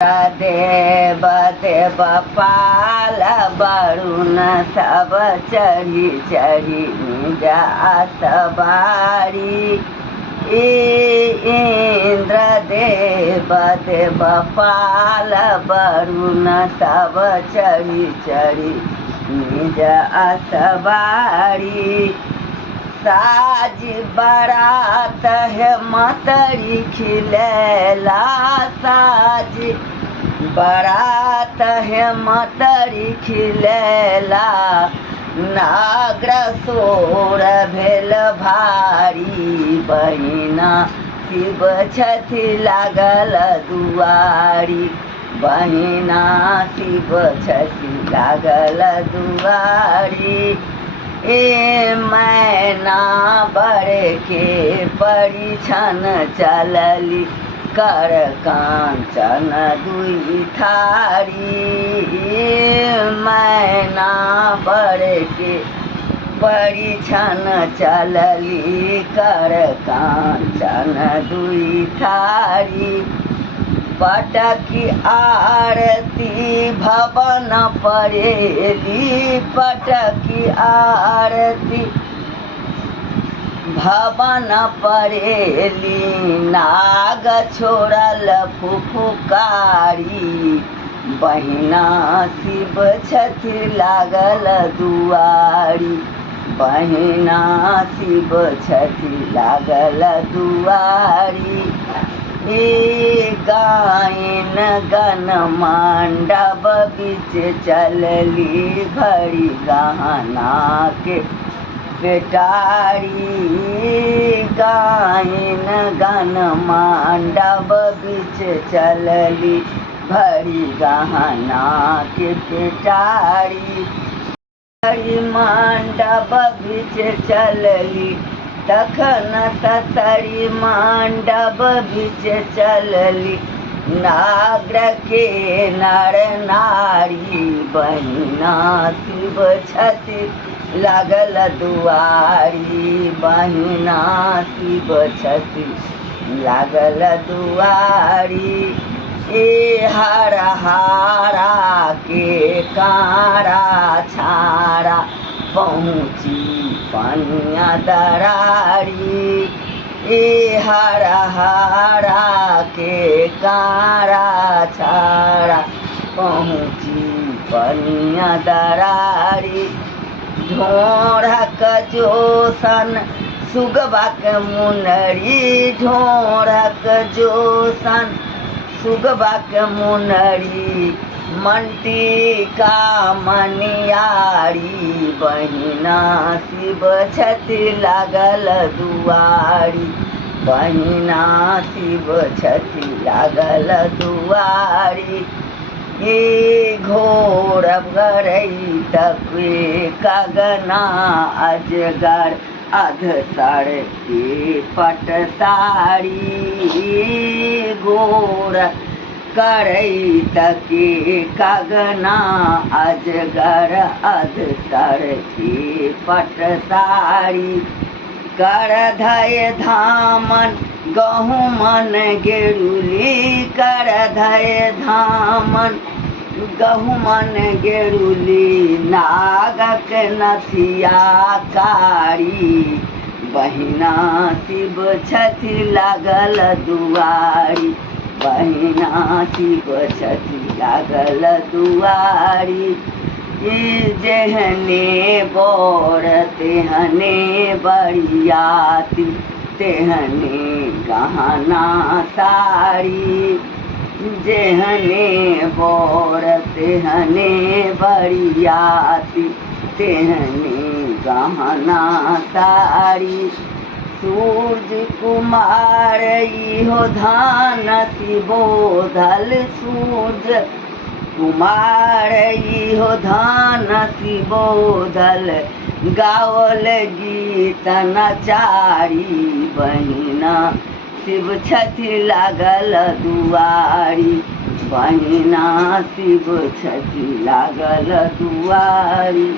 देव देव पाल बरुण सब चढ़ी चढ़ी निजा सवारी। इंद्र देव देव पाल बरुण सब चढ़ी चढ़ी निजा सवारी। साज बारात है मतरी खिलेला, साज बारात है मतरी खिलेला। नागर सोर भेल भारी, बहिना शिव छथि लागल दुआरी। बहिना शिव छथि लागल दुआरी। मैना बड़े के परिछन चलली, कर कांचन दुई थारी। मैना बड़े के परिछन चलली, कर कांचन दुई थारी। पटकी आरती भवन परेली, पटकी आरती भवन परेली। नाग छोड़ल फुफुकारी, बहिना शिव छथि लागल दुआरी। बहिना शिव छथि लागल दुआरी। गायन गन मंडप बीच चलली, भरी गहना के पेटारी। गायन गन मंडप बीच चलली, भरी गहना के पेटारी। भरी मंडप बीच चलली, तखन ससरी मंडप बीच चलली। नागर के नर नारी, बहिना शिव छथि लागल दुआरी। बहिना शिव छथि लागल दुआरी। हर हारा के कारा छाड़ा, पहुँची पनिया दरारी। हर हारा के कारा छाड़ा, पहुँची पनिया दरारी। ढोढ़क जोसन सुगबक मुनरी, ढोढ़क जोसन सुगबक मुनरी। मंटी का मनियारी, बहिना शिव छथि लागल दुआरी। बहिना शिव छथि लागल दुआरी। घोर गरई तके कगना अजगर, अधसर के पटसारी। घोर करई तके कगना अजगर, अधसर के पटसारी। कर धय धामन गहुमन गेरुली, कर धय धामन गहुमन गेरुली। नागक नथिया कारी, बहिना शिव छथि लागल दुआरी। बहिना शिव छथि लागल दुआरी। जेहने बर तेहने बरियाती, तेहने गहना सारी। जेहने बर तेहने बरियाती, तेहने गहना सारी। सूर्य कुमार इहो धान शिवोधल, सूर्य कुमार इहो धान शिवोधल। गावल गीत नचारी, बहिना शिव छथि लागल दुआरी। बहिना शिव छथि लागल दुआरी।